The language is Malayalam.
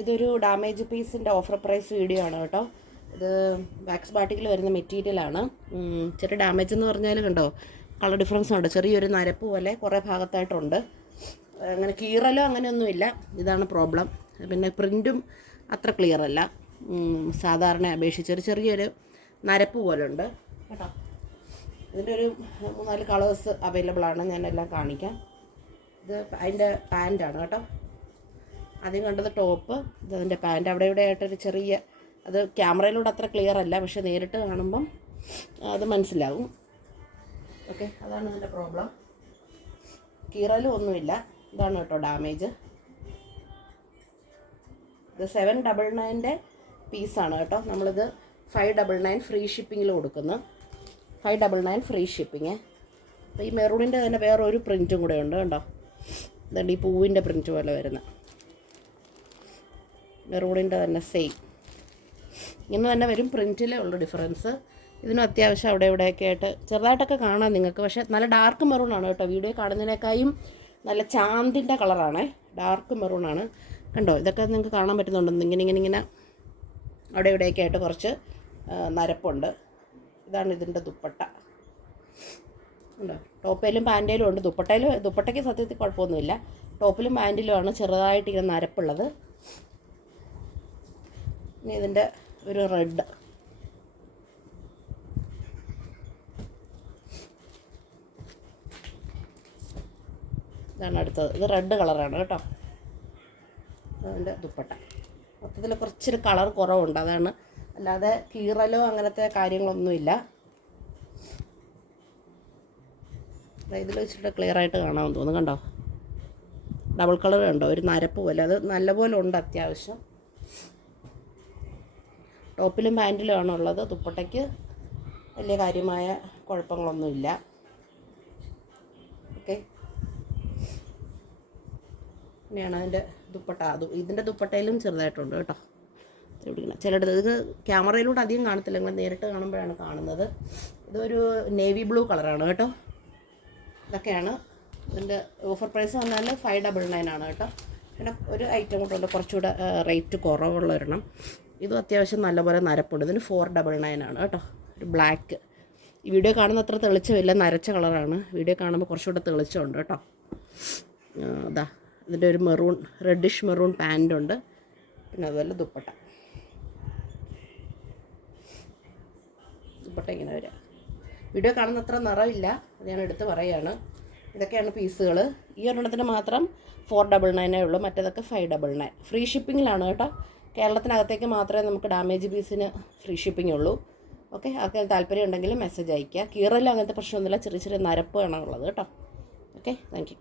ഇതൊരു ഡാമേജ് പീസിൻ്റെ ഓഫർ പ്രൈസ് വീഡിയോ ആണ് കേട്ടോ. ഇത് വാക്സ് ബാട്ടിക്കിൽ വരുന്ന മെറ്റീരിയലാണ്. ചെറിയ ഡാമേജ് എന്ന് പറഞ്ഞാൽ കണ്ടോ, കളർ ഡിഫറൻസ് ഉണ്ട്, ചെറിയൊരു നരപ്പ് പോലെ കുറേ ഭാഗത്തായിട്ടുണ്ട്. അങ്ങനെ കീറലോ അങ്ങനെയൊന്നുമില്ല, ഇതാണ് പ്രോബ്ലം. പിന്നെ പ്രിൻറ്റും അത്ര ക്ലിയർ അല്ല, സാധാരണ അപേക്ഷിച്ചൊരു ചെറിയൊരു നരപ്പ് പോലെ ഉണ്ട് കേട്ടോ. ഇതിൻ്റെ ഒരു 3-4 കളേഴ്സ് അവൈലബിൾ ആണ്, ഞാനെല്ലാം കാണിക്കാം. ഇത് അതിൻ്റെ പാൻറ്റാണ് കേട്ടോ. ആദ്യം കണ്ടത് ടോപ്പ്, ഇതതിൻ്റെ പാൻറ്റ്. അവിടെ ഇവിടെ ആയിട്ടൊരു ചെറിയ, അത് ക്യാമറയിലൂടെ അത്ര ക്ലിയർ അല്ല, പക്ഷെ നേരിട്ട് കാണുമ്പം അത് മനസ്സിലാവും. ഓക്കെ, അതാണ് ഇതിൻ്റെ പ്രോബ്ലം. കീറലും ഒന്നുമില്ല, ഇതാണ് കേട്ടോ ഡാമേജ്. ഇത് 799 പീസാണ് കേട്ടോ. നമ്മളിത് 599 ഫ്രീ ഷിപ്പിങ്ങിൽ കൊടുക്കുന്നു. 599 ഫ്രീ ഷിപ്പിങ്. അപ്പോൾ ഈ മെറൂണിൻ്റെ തന്നെ വേറൊരു പ്രിൻറ്റും കൂടെ ഉണ്ട് കണ്ടോ. ഇതുണ്ട് ഈ പൂവിൻ്റെ പ്രിൻറ്റ് പോലെ വരുന്ന മെറൂണിൻ്റെ തന്നെ സെയിം ഇങ്ങനെ തന്നെ വരും. പ്രിൻറ്റിലേ ഉള്ളൂ ഡിഫറൻസ്. ഇതിനും അത്യാവശ്യം അവിടെ ഇവിടെയൊക്കെ ആയിട്ട് ചെറുതായിട്ടൊക്കെ കാണാം നിങ്ങൾക്ക്, പക്ഷേ നല്ല ഡാർക്ക് മെറൂണാണ് കേട്ടോ. വീഡിയോ കാണുന്നതിനേക്കാളും നല്ല ചാന്തിൻ്റെ കളറാണ്, ഡാർക്ക് മെറൂണാണ് കണ്ടോ. ഇതൊക്കെ നിങ്ങൾക്ക് കാണാൻ പറ്റുന്നുണ്ട്, ഇങ്ങനെ അവിടെ ഇവിടെയൊക്കെ ആയിട്ട് കുറച്ച് നരപ്പുണ്ട്. ഇതാണ് ഇതിൻ്റെ ദുപ്പട്ട ഉണ്ടോ. ടോപ്പിലും പാൻറ്റിലും ഉണ്ട്. ദുപ്പട്ടയ്ക്ക് സത്യത്തിൽ കുഴപ്പമൊന്നുമില്ല. ടോപ്പിലും പാൻറ്റിലുമാണ് ചെറുതായിട്ട് ഇങ്ങനെ നരപ്പുള്ളത്. ഇനി ഇതിൻ്റെ ഒരു റെഡ്, ഇതാണ് അടുത്തത്. ഇത് റെഡ് കളറാണ് കേട്ടോ. അതിൻ്റെ ദുപ്പട്ട മൊത്തത്തിൽ കുറച്ചൊരു കളർ കുറവുണ്ട്, അതാണ്. അല്ലാതെ കീറലോ അങ്ങനത്തെ കാര്യങ്ങളൊന്നുമില്ല. ഇതിൽ വെച്ചിട്ട് ക്ലിയർ ആയിട്ട് കാണാമെന്ന് തോന്നുന്നു കണ്ടോ. ഡബിൾ കളർ കണ്ടോ, ഒരു നരപ്പ് പോലെ, അത് നല്ലപോലെ ഉണ്ട് അത്യാവശ്യം. ടോപ്പിലും പാൻറ്റിലും ആണുള്ളത്. ദുപ്പട്ടയ്ക്ക് വലിയ കാര്യമായ കുഴപ്പങ്ങളൊന്നുമില്ല. ഓക്കെ, ഇങ്ങനെയാണ് അതിൻ്റെ ദുപ്പട്ട. ഇതിൻ്റെ ദുപ്പട്ടയിലും ചെറുതായിട്ടുണ്ട് കേട്ടോ. ചിലടത്ത് ഇത് ക്യാമറയിലൂടെ അധികം കാണത്തില്ല, നിങ്ങൾ നേരിട്ട് കാണുമ്പോഴാണ് കാണുന്നത്. ഇതൊരു നേവി ബ്ലൂ കളറാണ് കേട്ടോ. ഇതൊക്കെയാണ് ഇതിൻ്റെ ഓഫർ പ്രൈസ് വന്നാൽ 599 ആണ് കേട്ടോ. പിന്നെ ഒരു ഐറ്റം കൊണ്ടുണ്ട് കുറച്ചുകൂടെ റേറ്റ് കുറവുള്ള ഒരെണ്ണം. ഇതും അത്യാവശ്യം നല്ലപോലെ നരപ്പുണ്ട്. ഇതിന് 499 ആണ് കേട്ടോ. ഒരു ബ്ലാക്ക്, ഈ വീഡിയോ കാണുന്ന അത്ര തെളിച്ചമില്ല, നരച്ച കളറാണ്. വീഡിയോ കാണുമ്പോൾ കുറച്ചുകൂടെ തെളിച്ചമുണ്ട് കേട്ടോ. ഇതാ ഇതിൻ്റെ ഒരു മെറൂൺ, റെഡിഷ് മെറൂൺ പാൻറ്റുണ്ട്. പിന്നെ അതുപോലെ ദുപ്പട്ട ഇങ്ങനെ വരിക. വീഡിയോ കാണുന്ന അത്ര നിറവില്ല, അത് ഞാൻ എടുത്ത് പറയുകയാണ്. ഇതൊക്കെയാണ് പീസുകൾ. ഈ ഒരെണ്ണത്തിന് മാത്രം 499 ഉള്ളൂ, മറ്റേതൊക്കെ 599. ഫ്രീ ഷിപ്പിങ്ങിലാണ് കേട്ടോ. കേരളത്തിനകത്തേക്ക് മാത്രമേ നമുക്ക് ഡാമേജ് പീസിന് ഫ്രീ ഷിപ്പിംഗ് ഉള്ളൂ. ഓക്കെ, ആർക്കെങ്കിലും താല്പര്യം ഉണ്ടെങ്കിൽ മെസ്സേജ് അയയ്ക്കുക. കീറലും അങ്ങനത്തെ പ്രശ്നമൊന്നുമില്ല, ചെറിയ ചെറിയ നരപ്പ് കാണാനുള്ളത് കേട്ടോ. Okay, thank you.